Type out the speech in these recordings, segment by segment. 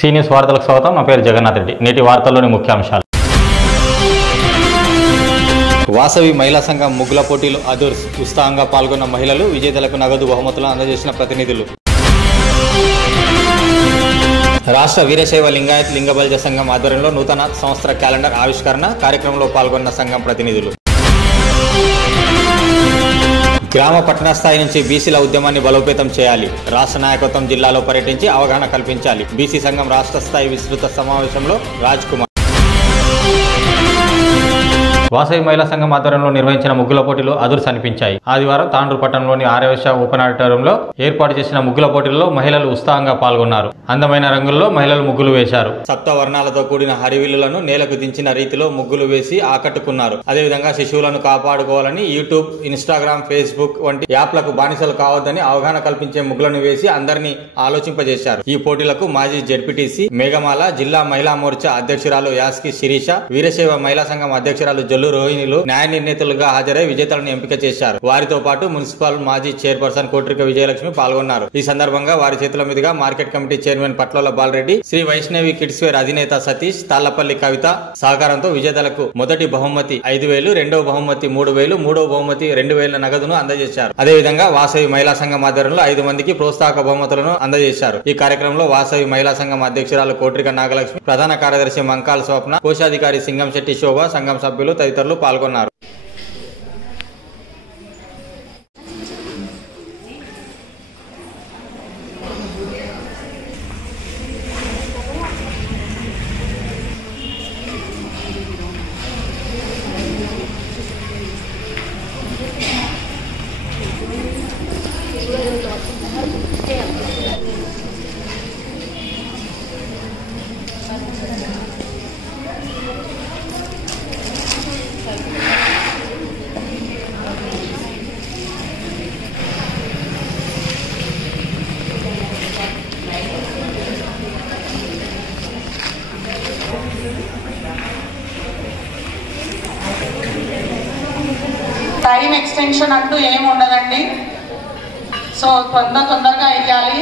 C news వార్తలకు స్వాగతం. నా పేరు జగన్నాథ్ రెడ్డి. నేటి వార్తల్లోని ముఖ్యాంశాలు. వాసవి మహిళా సంఘం ముగ్గుల పోటీలు అదుర్స్. ఉత్సాహంగా పాల్గొన్న మహిళలు, విజేతలకు నగదు బహుమతులను అందజేసిన ప్రతినిధులు. రాష్ట్ర వీరశైవ లింగాయత్ లింగబల్జ సంఘం ఆధ్వర్యంలో నూతన సంవత్సర క్యాలెండర్ ఆవిష్కరణ కార్యక్రమంలో పాల్గొన్న సంఘం ప్రతినిధులు. గ్రామ పట్టణ స్థాయి నుంచి బీసీల ఉద్యమాన్ని బలోపేతం చేయాలి. రాష్ట్ర నాయకత్వం జిల్లాలో పర్యటించి అవగాహన కల్పించాలి. బీసీ సంఘం రాష్ట్ర స్థాయి విస్తృత సమావేశంలో రాజ్ కుమార్. వాసవి మహిళా సంఘం ఆధ్వర్యంలో నిర్వహించిన ముగ్గుల పోటీలు అదుర్స్ అనిపించాయి. ఆదివారం తాండూరు పట్టణంలోని ఆర్యవైశ్య ఓపెన్ ఆడిటోరియంలో ఏర్పాటు చేసిన ముగ్గుల పోటీల్లో మహిళలు ఉత్సాహంగా పాల్గొన్నారు. అందమైన రంగుల్లో మహిళలు ముగ్గులు వేశారు. సప్త వర్ణాలతో కూడిన హరివిల్లులను నేలకు దించిన రీతిలో ముగ్గులు వేసి ఆకట్టుకున్నారు. అదేవిధంగా శిశువులను కాపాడుకోవాలని యూట్యూబ్, ఇన్స్టాగ్రామ్, ఫేస్బుక్ వంటి యాప్లకు బానిసలు కావద్దని అవగాహన కల్పించే ముగ్గులను వేసి అందరినీ ఆలోచింపజేశారు. ఈ పోటీలకు మాజీ జెడ్పీటీసీ మేఘమాల, జిల్లా మహిళా మోర్చా అధ్యక్షురాలు యాస్కి శిరీష, వీరశైవ మహిళా సంఘం అధ్యక్షురాలు జల్లు రోహిణిలు న్యాయ నిర్ణేతలుగా హాజరై విజేతలను ఎంపిక చేశారు. వారితో పాటు మున్సిపల్ మాజీ చైర్పర్సన్ కోట్రిక విజయలక్ష్మి పాల్గొన్నారు. ఈ సందర్భంగా వారి చేతుల మీదుగా market committee chairman Patlola Balareddy, Sri Vaishnavi kids wear అధినేత సతీష్, తాళ్లపల్లి కవిత సహకారంతో విజేతలకు మొదటి బహుమతి 5,000, రెండవ బహుమతి 3,000, మూడవ బహుమతి 2,000 నగదును అందజేశారు. అదేవిధంగా వాసవి మహిళా సంఘం ఆధ్వర్యంలో 5 మందికి ప్రోత్సాహక బహుమతులను అందజేశారు. ఈ కార్యక్రమంలో వాసవి మహిళా సంఘం అధ్యక్షురాలు కోట్రిక నాగలక్ష్మి, ప్రధాన కార్యదర్శి మంకాల్ స్వప్న, కోశాధికారి సింగంశెట్టి శోభ, సంఘం సభ్యులు తదితరులు పాల్గొన్నారు. టైం ఎక్స్టెన్షన్ అంటూ ఏమి ఉండదండి. సో తొందరగా వేయాలి.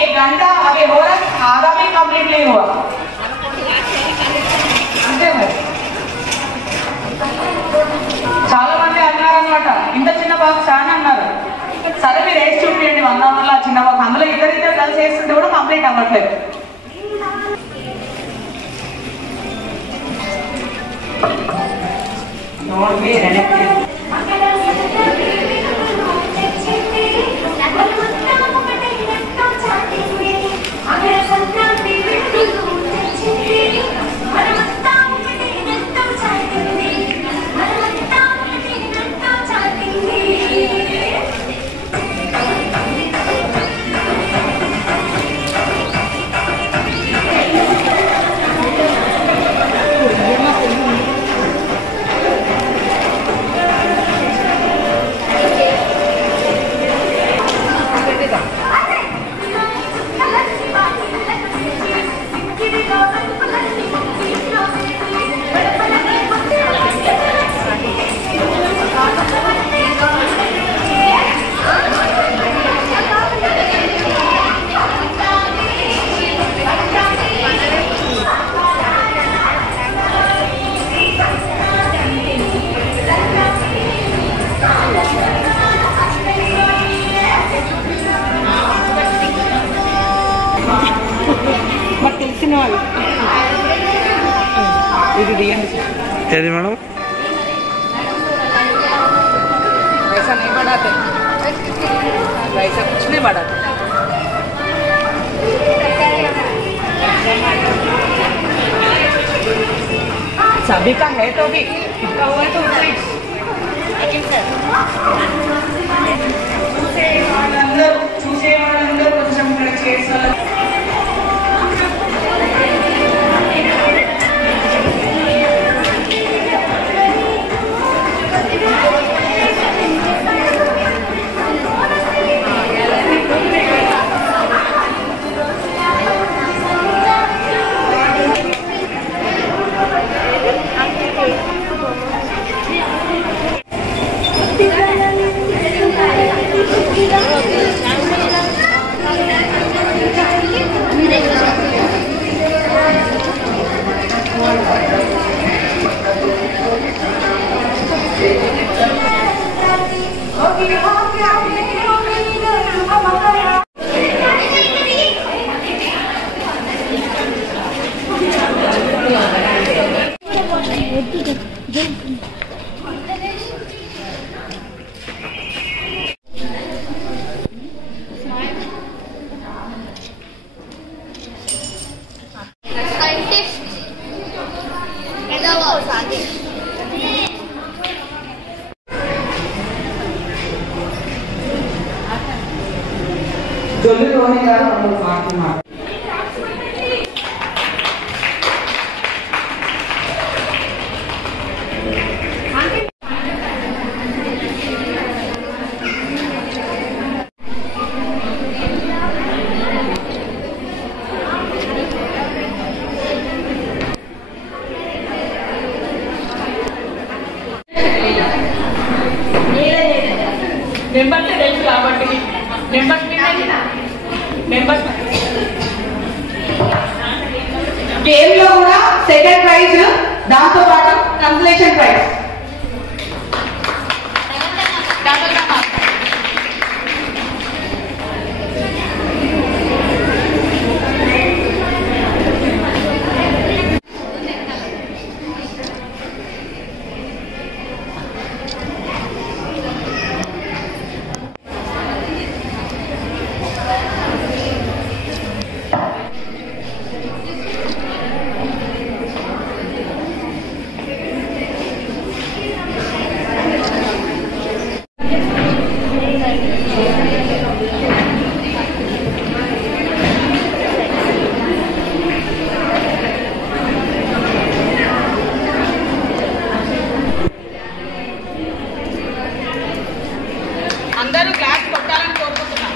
एक घंटा अभी हो रहा, आधा भी कंप्लीट नहीं हुआ. అంతే మరి. చాలా మంది అన్నారనమాట, ఇంత చిన్న బాక్స్ అని అన్నారు. సరే మీరు వేసి చూపించండి 1 అవర్లో ఆ చిన్న బాక్స్. అందులో ఇద్దరిద్దరు కలిసి వేస్తుంటే కూడా కంప్లీట్ అవ్వట్లేదు. ఏది మేడం? पैसा नहीं बढ़ाते, पैसा कुछ नहीं बढ़ाते. सभी का है तो भी कितना हुआ है तो చూసే వాళ్ళందరూ కొంచెం ఇక్కడ చేస్తారు. గారు మాట్లాడుతున్నారు. మెంబర్స్ తెలుసు కాబట్టి మెంబర్స్ గేమ్ లో కూడా సెకండ్ ప్రైజ్, దాంతో పాటు కన్సలేషన్ ప్రైజ్. అందరూ క్లాస్ కొట్టాలని కోరుకుంటున్నాం.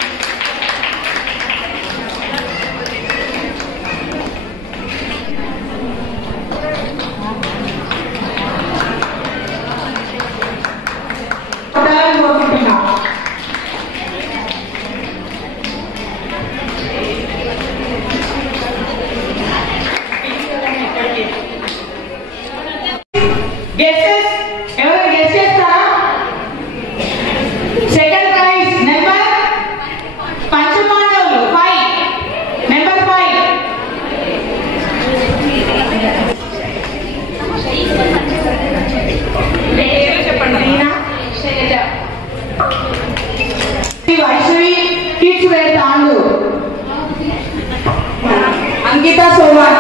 Angita Soman,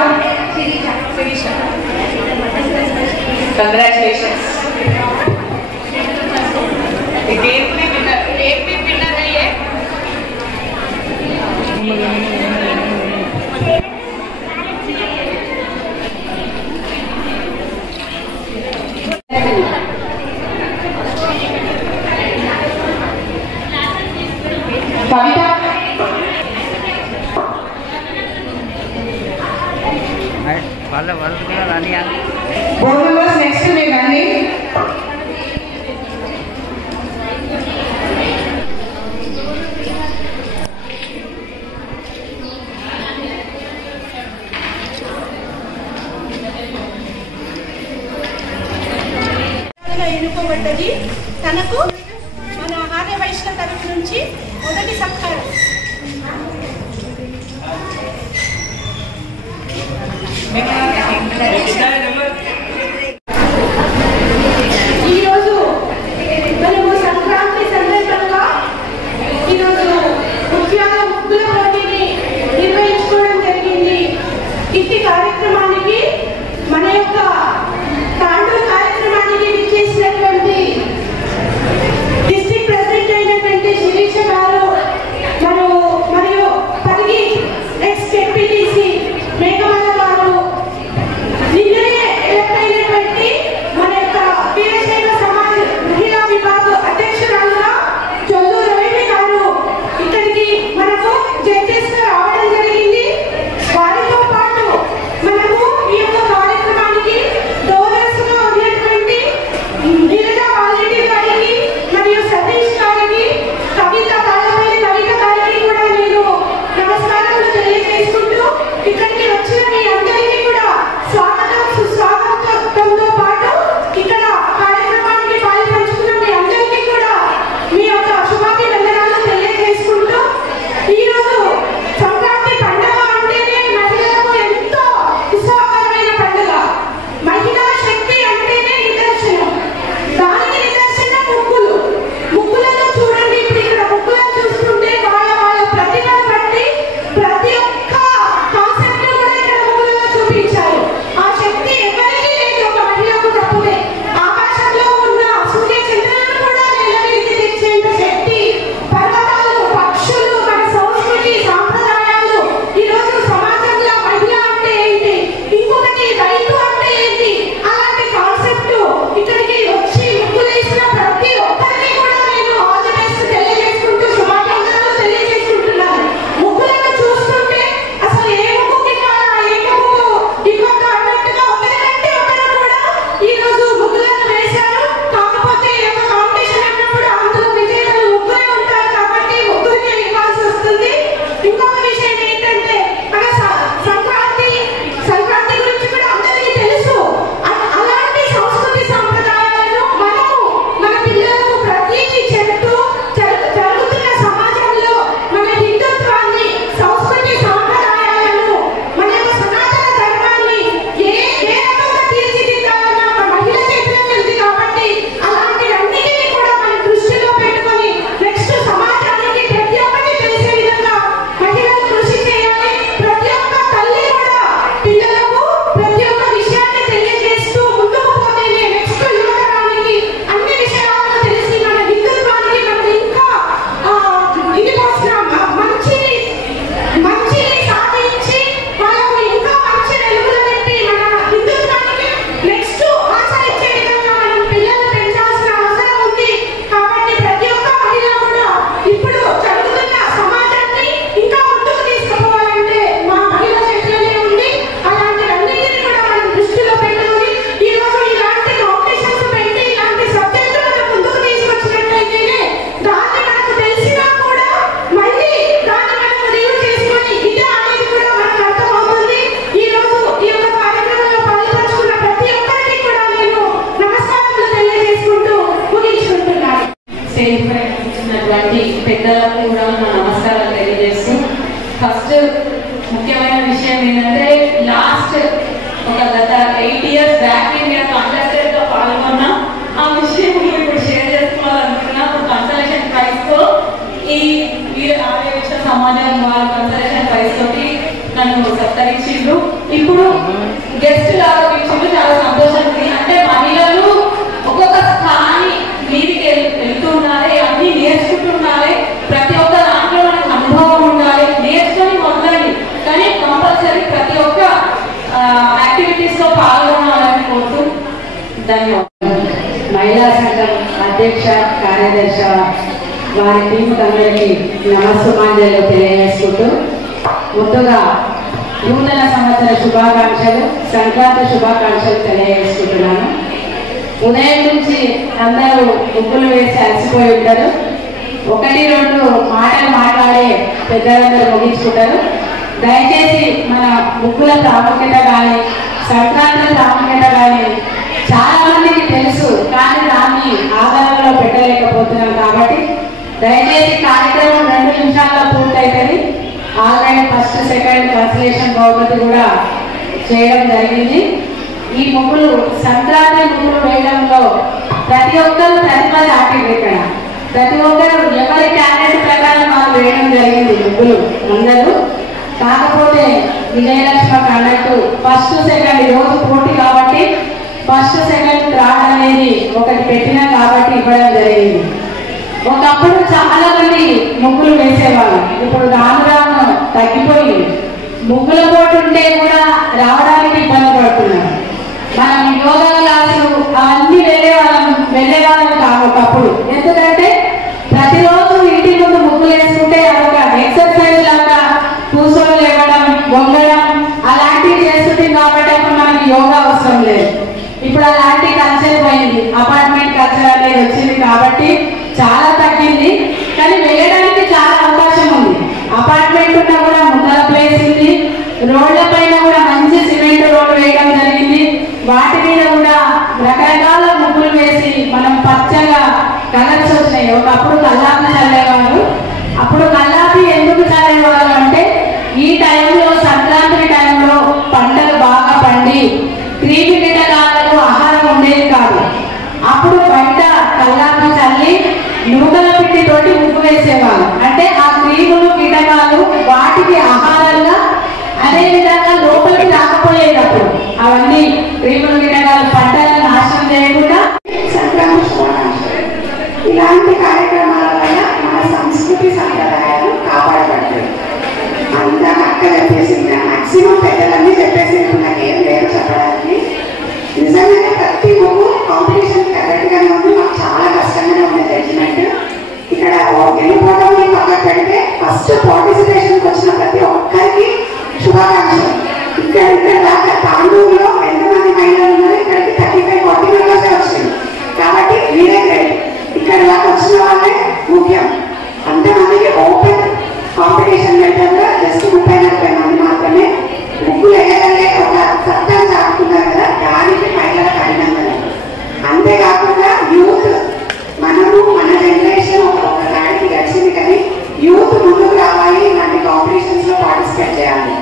Sirisha, congratulations. The game winner है ये. कविता వాళ్ళు కూడా రాని board members next to me Gandhi. ఎన్నుకోబడ్డది. తనకు మన ఆర్య వైశ్య తరఫు నుంచి మొదటి సత్కారం. ఈరోజు మనము సంక్రాంతి సందర్భంగా ఈరోజు ముఖ్యంగా ముగ్గుల పోటీని నిర్వహించుకోవడం జరిగింది. ఇట్టి కార్యక్రమానికి మన యొక్క తాండూరు కార్యక్రమానికి విచ్చేసినటువంటి డిస్ట్రిక్ట్ ప్రెసిడెంట్ అయినటువంటి శిరీష గారు మరియు పరిగి ఎక్స్ డిప్యూటీసీ మేఘమాల గారు, నిన్ననే ఎలక్ట్ అయినటువంటి మన యొక్క వీరశైవ సమాజ్ మహిళా విభాగ అధ్యక్షురాలుగా చొల్లు రవీణ గారు ఇక్కడికి మనకు జడ్జెస్ గా రావడం జరిగింది. వారితో పాటు మనము ఈ యొక్క కార్యక్రమానికి ఇప్పుడు గెస్ట్ లాగా పిలిచింది, చాలా సంతోషం ఉంది. అంటే మహిళలు ఒక్కొక్క స్థాయి మీదికి వెళ్తున్నారే, అన్ని నేర్చుకుంటున్నారే, ప్రతి ఒక్క దాంట్లో మనకు అనుభవం ఉండాలి, నేర్చుకొని మొదలండి. కానీ కంపల్సరీ ప్రతి ఒక్క యాక్టివిటీస్ లో పాల్గొనాలని కోరుతూ ధన్యవాదాలు. మహిళా సంఘం అధ్యక్ష కార్యదర్శి వారి టీంకి అందరికీ నమస్సుమాంజలు తెలియజేసుకుంటూ ముందుగా నూతన సంవత్సర శుభాకాంక్షలు, సంక్రాంతి శుభాకాంక్షలు తెలియజేసుకుంటున్నాను. ఉదయం నుంచి అందరూ ముగ్గులు వేసి అలసిపోయి ఉంటారు. 1-2 మాటలు మాట్లాడే పెద్దలందరూ ముగించుకుంటారు. దయచేసి మన ముగ్గుల ప్రాముఖ్యత కానీ సంక్రాంతి ప్రాముఖ్యత కానీ చాలా మందికి తెలుసు, కానీ దాన్ని ఆధారంలో పెట్టలేకపోతున్నాం. కాబట్టి దయచేసి కార్యక్రమం 2 నిమిషాల్లో పూర్తయితుంది. ఆల్రెడీ ఫస్ట్ సెకండ్ ట్రాన్స్లేషన్ బహుమతి కూడా చేయడం జరిగింది. ఈ ముగ్గులు సంక్రాంతి ముగ్గులు వేయడంలో ప్రతి ఒక్కరు ప్రతిభ చాటింది. ఇక్కడ ప్రతి ఒక్కరు ఎవరి టాలెంట్ ప్రకారం వాళ్ళు వేయడం జరిగింది ముగ్గులు అందరూ. కాకపోతే విజయలక్ష్మి అన్నట్టు ఫస్ట్ సెకండ్ రోజు పోటీ కాబట్టి ఫస్ట్ సెకండ్ థర్డ్ అనేది ఒకటి పెట్టినా కాబట్టి ఇవ్వడం జరిగింది. ఒకప్పుడు చాలా మంది ముగ్గులు వేసేవాళ్ళు, ఇప్పుడు రాను రాను తగ్గిపోయి ముగ్గుల పోటీ ఉంటే కూడా రావడానికి ఇబ్బంది పడుతున్నారు. మనం యోగా క్లాసులు అవన్నీ వెళ్ళేవాళ్ళం కాదు ఒకప్పుడు. ఎందుకంటే ప్రతిరోజు ఇంటి ముందు ముగ్గులు వేసుకుంటే అదొక ఎక్సర్సైజ్ లాగా కూర్చొని లేవడం, వంగడం అలాంటివి చేస్తుంది. కాబట్టి అప్పుడు మనకి యోగా అవసరం లేదు. ఇప్పుడు అలాంటి కల్చర్ పోయింది, అపార్ట్మెంట్ కల్చర్ అనేది వచ్చింది కాబట్టి చాలా తగ్గింది. కానీ వెళ్ళడానికి చాలా అవకాశం ఉంది. అపార్ట్మెంట్ ఉన్నా కూడా ముందర ప్లేస్ ఉంది, రోడ్ల పైన కూడా మంచి సిమెంట్ రోడ్డు వేయడం జరిగింది. వాటి మీద కూడా రకరకాల ముగ్గులు వేసి మనం పచ్చగా కలర్స్ వచ్చినాయి. ఒకప్పుడు కల్లాపి చల్లేవారు. అప్పుడు కల్లాపి ఎందుకు చల్లేవారు అంటే ఈ టైంలో సంక్రాంతి టైంలో పంటలు బాగా పండి క్రిమి కీటకాలకు ఆహారం ఉండేది కాదు. అప్పుడు బయట కల్లాపి చల్లి నూకల పిండితోటి ముగ్గు వేసేవాళ్ళు. అంటే ఆ క్రిములు కీటకాలు వాటికి ఆహారంగా, అదే విధంగా లోపలికి రాకపోయేది. అప్పుడు అవన్నీ క్రిములు కీటకాలు పంటలను నాశనం చేయకుండా సంక్రాంతి శుభాకాంక్షలు. ఇలాంటి కార్యక్రమాల వల్ల మన సంస్కృతి సంప్రదాయాలు కాపాడబడతాయి. అంతా అక్క చెప్పేసింది, మాక్సిమం పెద్దలన్నీ చెప్పేసింది, నాకేం లేదు చెప్పడానికి. నిజంగానే ప్రతి ముగ్గు కాంపిటీషన్ కరెక్ట్గానే ఉంది. మాకు చాలా కష్టంగానే ఉంది జడ్జిమెంట్. ఇక్కడ వెళ్ళిపోవడం పక్కన పెడితే ఫస్ట్ పార్టిసిపేషన్కి వచ్చిన ప్రతి ఒక్కరికి శుభాకాంక్షలు. ఇక్కడ దాకా తాండూరులో ఎంతమంది మహిళలు ఉన్నారు, ఇక్కడికి 35-40 మెంబర్సే వచ్చింది. కాబట్టి మీరే గ్రేట్. ఇక్కడ దాకా వచ్చిన వాళ్ళే ముఖ్యం. అంతమందికి ఓపెన్ కాంపిటీషన్ పెట్టడంలో జస్ట్ 30-40 మంది మాత్రమే ముగ్గులు వేయగలిగే ఒక సత్తా చాటుకున్నారు కదా, దానికి మహిళలకు అభినందనలు. అంతేకాకుండా యూత్, మనము మన జనరేషన్ ఒక దానికి గడిచింది, కానీ యూత్ ముందుకు రావాలి, ఇలాంటి కాంపిటీషన్స్ లో పార్టిసిపేట్ చేయాలి.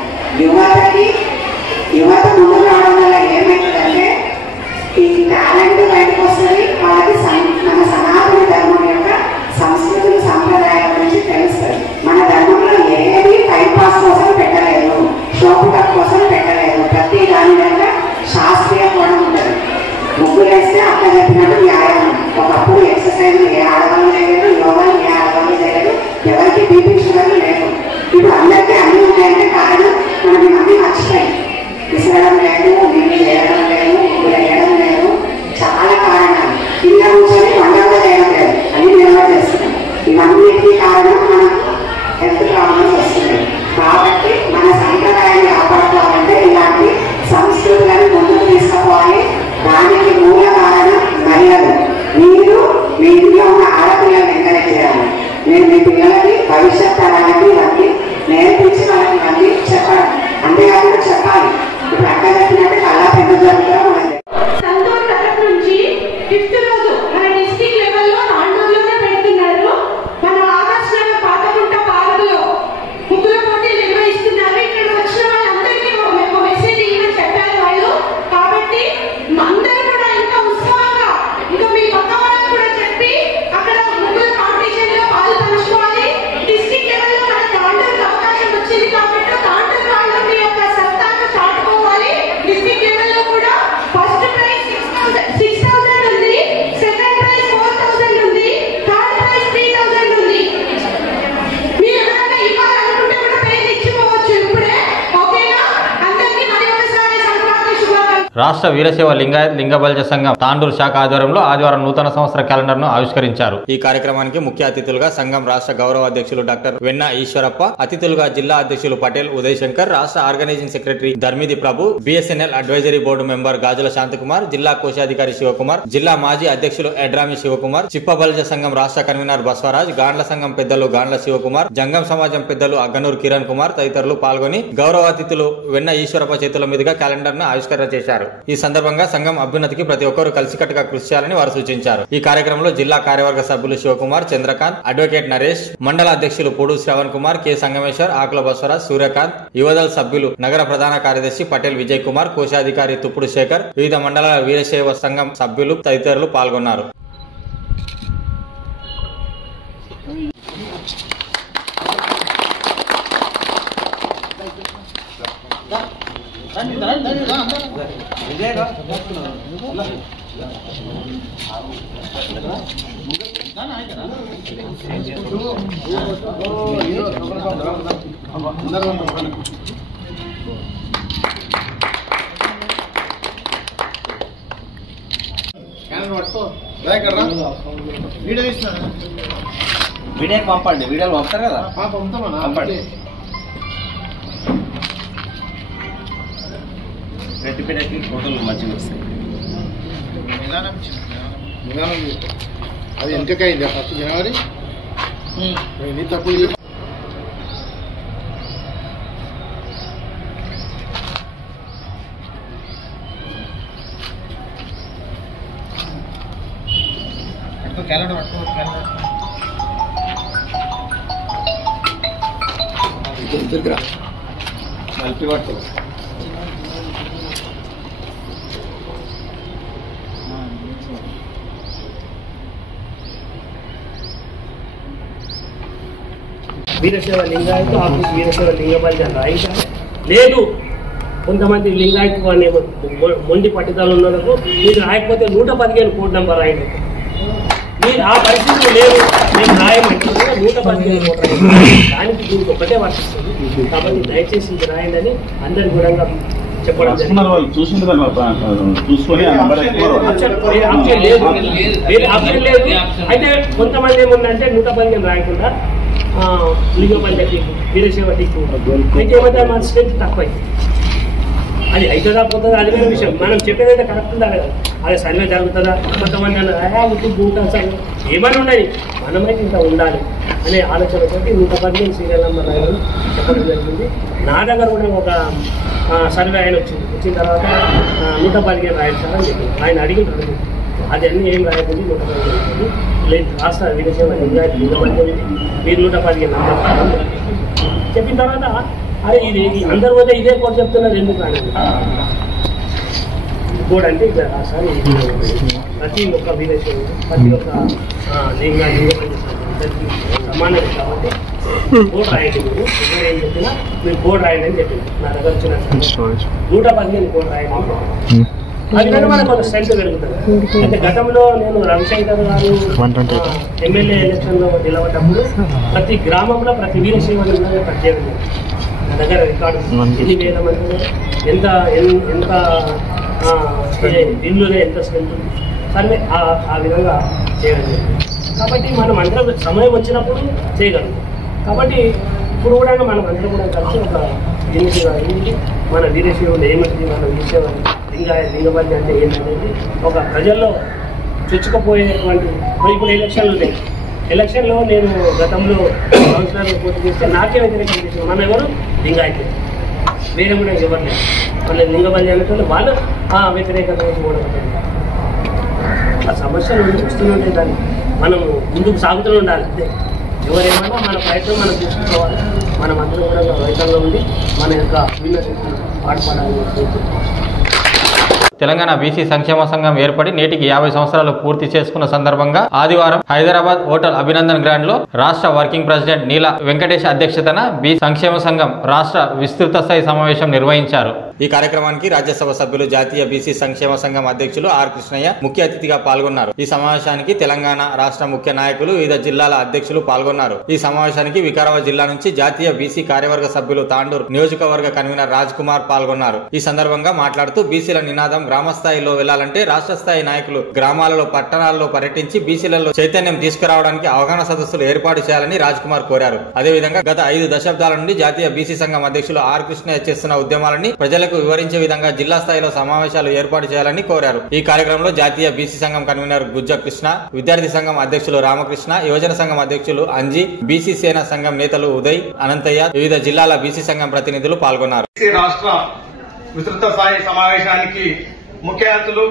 యువత ముందుకు రావడం వల్ల ఏమైతుందంటే ఈ టాలెంట్ బయటకు వస్తుంది. వాళ్ళకి మన సనాతన ధర్మం యొక్క సంస్కృతులు సంప్రదాయాల గురించి తెలుస్తుంది. మన ధర్మంలో ఏది టైం పాస్ కోసం పెట్టలేదు, షోపుటప్ కోసం పెట్టలేదు. ప్రతి దాని వెనుక శాస్త్రీయ కోణం ఉంటుంది. ముగ్గులు వేస్తే అక్క చెప్పినట్టు వ్యాయామం. ఒకప్పుడు ఎక్సర్సైజ్ ఏ ఆడవాళ్ళు చేయలేదు, యోగాలు ఏ ఆడవాళ్ళు చేయలేదు, ఎవరికి బీపీ షుగర్లు లేవు. ఇప్పుడు అందరికీ అన్నీ ఉన్నాయంటే కారణం మనం ఇవన్నీ మర్చిపోయి విసరడం లేదు, నీళ్ళు చేయడం లేదు, ముగ్గులు వేయడం లేదు, చాలా కారణాలు. కింద కూర్చొని వంట కూడా చేయడం లేదు, అన్ని నిల్వ చేస్తున్నాం. ఇవన్నిటికీ కారణం మనం హెల్త్ ప్రాబ్లమ్స్ వస్తున్నాయి. కాబట్టి మన సంప్రదాయాన్ని కాపాడుకోవాలంటే ఇలాంటి సంస్కృతులను ముందుకు తీసుకుపోవాలి. దానికి మూల కారణం మహిళలు. మీరు మీ ఇంట్లో ఉన్న ఆడపిల్లలను ఎంకరేజ్ చేయాలి. మీరు మీ పిల్లలకి భవిష్యత్ తరాలకి ఇవన్నీ నేర్పించి వాళ్ళకి ఇవన్నీ చెప్పాలి. అంతేకాకుండా చెప్పాలి. ఇప్పుడు అక్క చెప్పినట్టు చాలా పెద్ద జరుగుతాం. సంతోష్ తరఫు నుంచి 5th రోజు మన డిస్ట్రిక్ట్ లెవెల్లో నాండూరులోనే పెడుతున్నారు. మన ఆగస్టు నెల పాతకుంట పార్కులో ముగ్గుల పోటీలు నిర్వహిస్తున్నారు. ఇక్కడ వచ్చిన వాళ్ళందరికీ ఒక మెసేజ్ ఇవ్వని చెప్పారు వాళ్ళు. కాబట్టి అందరూ కూడా ఇంకా ఉత్సాహంగా ఇంకా మీ పక్క వాళ్ళకు కూడా చెప్పి అక్కడ ముగ్గుల కాంపిటీషన్ లో పాలు పంచుకోవాలి. డిస్ట్రిక్ట్ లెవెల్లో రాష్ట్ర వీరశైవ లింగాయత్ లింగబల్జ సంఘం తాండూరు శాఖ ఆధ్వర్యంలో ఆదివారం నూతన సంవత్సర క్యాలెండర్ ను ఆవిష్కరించారు. ఈ కార్యక్రమానికి ముఖ్య అతిథులుగా సంఘం రాష్ట్ర గౌరవ అధ్యక్షులు డాక్టర్ వెన్న ఈశ్వరప్ప, అతిథులుగా జిల్లా అధ్యక్షులు పటేల్ ఉదయ్ శంకర్, రాష్ట్ర ఆర్గనైజింగ్ సెక్రటరీ ధర్మిది ప్రభు, బిఎస్ఎన్ఎల్ అడ్వైజరీ బోర్డు మెంబర్ గాజుల శాంతకుమార్, జిల్లా కోశాధికారి శివకుమార్, జిల్లా మాజీ అధ్యక్షులు ఎడ్రామి శివకుమార్, చిప్పబల్జ సంఘం రాష్ట్ర కన్వీనర్ బస్వరాజ్, గాండ్ల సంఘం పెద్దలు గాండ్ల శివకుమార్, జంగం సమాజం పెద్దలు అగ్గనూరు కిరణ్ కుమార్ తదితరులు పాల్గొని గౌరవ అతిథులు వెన్న ఈశ్వరప్ప చేతుల మీదుగా క్యాలెండర్ ను ఆవిష్కరణ చేశారు. ఈ సందర్భంగా సంఘం అభ్యున్నతికి ప్రతి ఒక్కరూ కలిసికట్టుగా కృషి చేయాలని వారు సూచించారు. ఈ కార్యక్రమంలో జిల్లా కార్యవర్గ సభ్యులు శివకుమార్, చంద్రకాంత్, అడ్వకేట్ నరేష్, మండల అధ్యక్షులు పూడు శ్రవణ్ కుమార్, కె సంగమేశ్వర్, ఆకుల బస్వరాజ్, సూర్యకాంత్, యువదల్ సభ్యులు నగర ప్రధాన కార్యదర్శి పటేల్ విజయ్ కుమార్, కోశాధికారి తుప్పుడు శేఖర్, వివిధ మండలాల వీరశైవ సంఘం సభ్యులు తదితరులు పాల్గొన్నారు. వీడియోకి పంపండి, వీడియోలు పంపుతారు కదా, పంపండి. రెడ్డి పీడకి ఫోటోలు మంచిగా వస్తాయి. అది వెనకైంది ఫస్ట్ జనవరి తప్పు. క్యాలెండర్ పట్టుకో, మల్పి పట్టుకో. వీరశైవ లింగాయత్ ఆఫీస్ వీరశైవ లింగబల్జ రాయించాలి. లేదు కొంతమంది లింగాయత్ వాడిని మొండి పట్టుదల ఉన్నందుకు మీరు రాయకపోతే 115 కోడ్ నెంబర్ రాయండి. మీరు ఆ పరిస్థితులు లేదు, మేము రాయమంటే 115 కోడ్ రాయండి. దానికి దీనికి ఒకటే వర్తిస్తుంది. కాబట్టి దయచేసి ఇది రాయండి అని అందరి కూడా చెప్పడం జరిగింది. ఆప్షన్ లేదు. అయితే కొంతమంది ఏముందంటే 115 రాయకుండా లింగబల్జ టీకు వీరశైవ టీకు అయితే ఏమైతే మన స్ట్రెంత్ తక్కువ అయింది. అది అవుతుందా పోతుందా అది వేరే విషయం. మనం చెప్పేదైతే కరెక్ట్ ఉందా కదా, అదే సర్వే జరుగుతుందా, కొంతమంది అన్నారు బూటా సార్ ఏమని ఉన్నాయి, మనమైతే ఇంత ఉండాలి అనే ఆలోచనతో 115 సీరియల్ నెంబర్ రాయడం చెప్పడం జరిగింది. నా దగ్గర కూడా ఒక సర్వే ఆయన వచ్చిన తర్వాత 115 రాయాలి సార్ అని చెప్పింది. ఆయన అడిగిన అది అన్నీ ఏం రాయకుండా 115 లేదు రాష్ట్ర వీరశైవ లింగాయత్ లింగబల్జ మీరు 115 నెంబర్ చెప్పిన తర్వాత అరే ఇది అందరి పోతే ఇదే కోడ్ చెప్తున్నారు ఎందుకు రాని కోడ్ అంటే ఇట్లా రాసారి ప్రతి ఒక్క వీరశైవ ప్రతి ఒక్క లింగబల్జ సమానం కాబట్టి కోడ్ రాయండి. మీరు ఎవరు ఏం చెప్పినా మీరు కోడ్ రాయండి అని చెప్పింది. నా దగ్గర వచ్చిన 115 కోడ్ రాయండి. అది కానీ మనకు ఒక స్ట్రెంత్ పెరుగుతుంది. అంటే గతంలో నేను రవిశంకర్ గారు ఎమ్మెల్యే ఎలక్షన్లో నిలబడ్డప్పుడు ప్రతి గ్రామంలో ప్రతి వీరశైవ లింగాన్ని ప్రత్యేకంగా నా దగ్గర రికార్డు ఎన్ని వేల మంది ఎంత ఇల్లులో ఎంత స్ట్రెంత్ ఉంది సరే ఆ విధంగా చేయడం జరిగింది. కాబట్టి మనం అందరం సమయం వచ్చినప్పుడు చేయగలం. కాబట్టి ఇప్పుడు కూడా మనం అందరం కూడా కలిసి ఒక యూనిట్గా అయింది. మన వీరశైవులు ఏమిటి, మన వీరశైవ లింగబల్జ అంటే ఏంటనేది ఒక ప్రజల్లో చొచ్చుకుపోయేటువంటి ఇప్పుడు ఎలక్షన్లు ఉన్నాయి. ఎలక్షన్లో నేను గతంలో కౌన్సిలర్లు పోటీ చేస్తే నాకే వ్యతిరేకం చేసిన మన ఎవరు లింగాయత్ వేరే కూడా ఎవరు లేదు. వాళ్ళు లింగబల్జ అనేటువంటి వాళ్ళు వ్యతిరేకత కూడా ఆ సమస్యలు వస్తుంటే దాన్ని మనం ముందుకు సాగుతూ ఉండాలి. అంతే ఎవరేమన్నా మన ప్రయత్నం మనం చూసుకోవాలి. మనం అందరూ కూడా రైతంగా ఉండి మన యొక్క వీళ్ళ పాటుపడాలని తెలంగాణ బీసీ సంక్షేమ సంఘం ఏర్పడి నేటికి 50 సంవత్సరాలు పూర్తి చేసుకున్న సందర్భంగా ఆదివారం హైదరాబాద్ హోటల్ అభినందన్ గ్రాండ్ లో రాష్ట్ర వర్కింగ్ ప్రెసిడెంట్ నీల వెంకటేష్ అధ్యక్షతన బీసీ సంక్షేమ సంఘం రాష్ట్ర విస్తృత స్థాయి సమావేశం నిర్వహించారు. ఈ కార్యక్రమానికి రాజ్యసభ సభ్యులు జాతీయ బీసీ సంక్షేమ సంఘం అధ్యక్షులు ఆర్ కృష్ణయ్య ముఖ్య అతిథిగా పాల్గొన్నారు. ఈ సమావేశానికి తెలంగాణ రాష్ట్ర ముఖ్య నాయకులు వివిధ జిల్లాల అధ్యక్షులు పాల్గొన్నారు. ఈ సమావేశానికి వికారాబాద్ జిల్లా నుంచి జాతీయ బీసీ కార్యవర్గ సభ్యులు తాండూరు నియోజకవర్గ కన్వీనర్ రాజ్ కుమార్ పాల్గొన్నారు. ఈ సందర్భంగా మాట్లాడుతూ బీసీల నినాదం గ్రామ స్థాయిలో వెళ్లాలంటే రాష్ట్ర స్థాయి నాయకులు గ్రామాలలో పట్టణాల్లో పర్యటించి బీసీలలో చైతన్యం తీసుకురావడానికి అవగాహన సదస్సులు ఏర్పాటు చేయాలని రాజ్ కుమార్ కోరారు. అదేవిధంగా గత 5 దశాబ్దాల నుండి జాతీయ బీసీ సంఘం అధ్యక్షులు ఆర్ కృష్ణయ్య చేస్తున్న ఉద్యమాలని ప్రజలకు వివరించే విధంగా జిల్లా స్థాయిలో సమావేశాలు ఏర్పాటు చేయాలని కోరారు. ఈ కార్యక్రమంలో జాతీయ బీసీ సంఘం కన్వీనర్ గుజ్జ కృష్ణ, విద్యార్థి సంఘం అధ్యక్షులు రామకృష్ణ, యువజన సంఘం అధ్యక్షులు అంజీ, బీసీ సేన సంఘం నేతలు ఉదయ్, అనంతయ్య, వివిధ జిల్లాల బీసీ సంఘం ప్రతినిధులు పాల్గొన్నారు. రాష్ట్ర విస్తృత స్థాయి సమావేశానికి ముఖ్య అతిథులు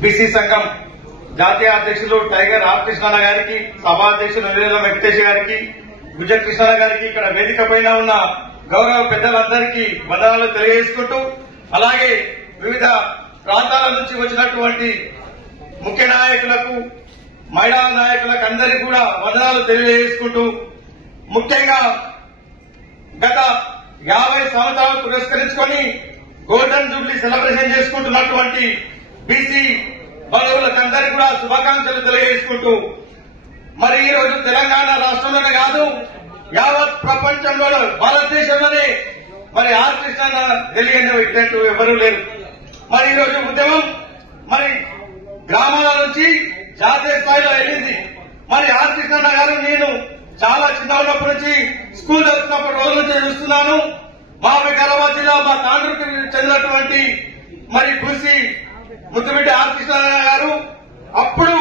బీసీ సంఘం జాతీయ అధ్యక్షులు టైగర్ ఆర్ కృష్ణ గారికి, సభాధ్యక్షులు నీల వెంకటేష్ గారికి, గుజ్జ కృష్ణ గారికి, ఇక్కడ వేదిక పైన ఉన్న గౌరవ పెద్దలందరికీ వందనాలు తెలియజేసుకుంటూ, అలాగే వివిధ ప్రాంతాల నుంచి వచ్చినటువంటి ముఖ్య నాయకులకు, మహిళా నాయకులకు అందరికీ కూడా వందనాలు తెలియజేసుకుంటూ, ముఖ్యంగా గత 50 సంవత్సరాలు పురస్కరించుకొని గోల్డెన్ జూబ్లీ సెలబ్రేషన్ చేసుకుంటున్నటువంటి బీసీ బంధువులకందరికీ కూడా శుభాకాంక్షలు తెలియజేసుకుంటూ, మరి ఈ రోజు తెలంగాణ రాష్ట్రంలోనే కాదు యావత్ ప్రపంచంలో భారతదేశంలోనే మరి ఆర్ కృష్ణ తెలియని వ్యక్తి ఎవరూ లేరు. మరి ఈ రోజు ఉద్యమం మరి గ్రామాల నుంచి జాతీయ స్థాయిలో వెళ్ళింది. మరి ఆర్ కృష్ణ గారు నేను చాలా చిన్న ఉన్నప్పటి నుంచి స్కూల్ చదువుతున్నప్పటి రోజు నుంచి చూస్తున్నాను. మా వికారాబాద్ జిల్లా మా తాండ్రుకి చెందినటువంటి మరి బూసి ముద్దుబిడ్డ ఆర్ కృష్ణ గారు అప్పుడు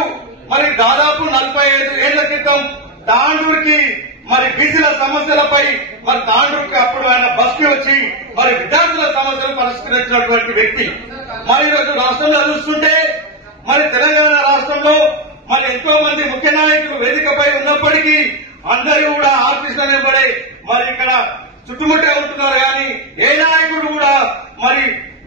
మరి దాదాపు 45 ఏళ్ల క్రితం తాండూరుకి మరి బీసీల సమస్యలపై మరి తాండూరుకి అప్పుడు ఆయన బస్కి వచ్చి మరి విద్యార్థుల సమస్యలు పరిష్కరించినటువంటి వ్యక్తి. మరి ఈరోజు రాష్ట్రంలో చూస్తుంటే మరి తెలంగాణ రాష్ట్రంలో మరి ఎంతో మంది ముఖ్య నాయకులు వేదికపై ఉన్నప్పటికీ అందరూ కూడా ఆర్ కృష్ణ నిలబడే మరి ఇక్కడ చుట్టుముట్టే ఉంటున్నారు. కానీ ఏ నాయకుడు కూడా మరి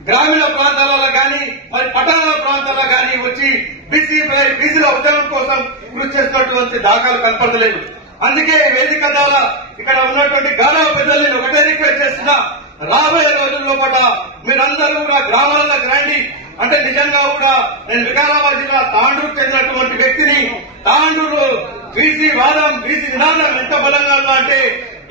గ్రామీణ ప్రాంతాలలో కానీ మరి పట్టణ ప్రాంతాల్లో కానీ వచ్చి బీసీల ఉద్యమం కోసం కృషి చేసినటువంటి దాఖలు కనపడలేదు. అందుకే వేదిక ద్వారా ఇక్కడ ఉన్నటువంటి గౌరవ పెద్దల్ని ఒకటే రిక్వెస్ట్ చేస్తున్నా, రాబోయే రోజుల్లో కూడా మీరందరూ కూడా గ్రామాలకు రండి. అంటే నిజంగా కూడా నేను వికారాబాద్ జిల్లా తాండూరు చెందినటువంటి వ్యక్తిని. తాండూరు బీసీ వాదం, బీసీ నినాదం ఎంత బలంగా ఉందో అంటే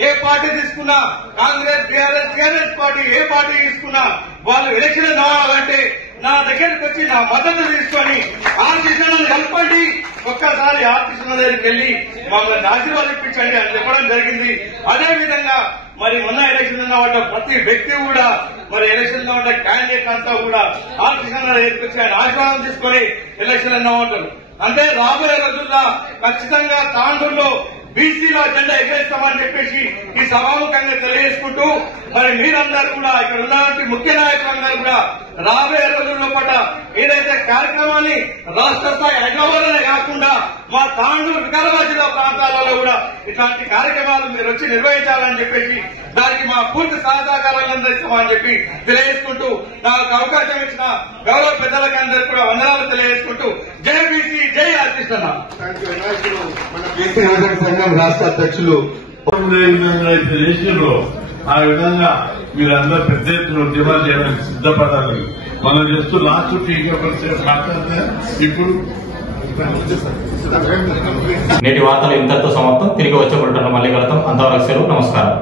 ఏ పార్టీ తీసుకున్నా, కాంగ్రెస్, టీఆర్ఎస్ పార్టీ ఏ పార్టీ తీసుకున్నా వాళ్ళు ఎలక్షన్ రావాలంటే నా దగ్గరికి వచ్చి నా మద్దతు తీసుకొని ఆర్ కృష్ణను కలపండి, ఒక్కసారి ఆర్ కృష్ణ దగ్గరికి వెళ్లి మమ్మల్ని ఆశీర్వాదించండి అని చెప్పడం జరిగింది. అదే విధంగా మరి మొన్న ఎలక్షన్ ఉన్న వాళ్ళ ప్రతి వ్యక్తి కూడా మరి ఎలక్షన్ లో ఉన్న క్యాండిడేట్ అంతా కూడా ఆర్ కృష్ణ దగ్గరికి వచ్చి ఆయన ఆశీర్వాదం తీసుకొని ఎలక్షన్ అన్న ఉంటారు. అంటే రాబోయే రోజుల్లో ఖచ్చితంగా తాండూరులో బీసీలో జెండా ఎగరేస్తామని చెప్పేసి ఈ సభాముఖంగా తెలియజేసుకుంటూ మరి మీరందరూ కూడా ఇక్కడ ఉన్నటువంటి ముఖ్య నాయకులందరూ కూడా రాబోయే రోజుల్లో పాట ఏదైతే కార్యక్రమాన్ని రాష్ట్ర స్థాయి హైదరాబాద్లోనే కాకుండా మా తాండూరు వికారాబాద్ జిల్లా ప్రాంతాలలో కూడా ఇట్లాంటి కార్యక్రమాలు మీరు వచ్చి నిర్వహించాలని చెప్పేసి దానికి మా పూర్తి సహకారాలను అందిస్తామని చెప్పి తెలియజేసుకుంటూ నాకు అవకాశం ఇచ్చిన గౌరవ పెద్దలకి అందరికీ కూడా వందనాలు తెలియజేసుకుంటూ జై బీసీ, జై ఆర్ కృష్ణ. మన బీసీ యువజన సంఘం రాష్ట్ర అధ్యక్షులు దేశంలో ఆ విధంగా మీరందరూ పెద్ద ఎత్తున ఉద్యమాలు చేయడానికి సిద్ధపడాలి. మనం చేస్తూ లాస్ట్ మాట్లాడితే ఇప్పుడు నేటి వార్తలు ఇంతటితో సమాప్తం. తిరిగి వచ్చే మళ్ళీ కలుద్దాం. అంతవరకు సెలవు. నమస్కారం.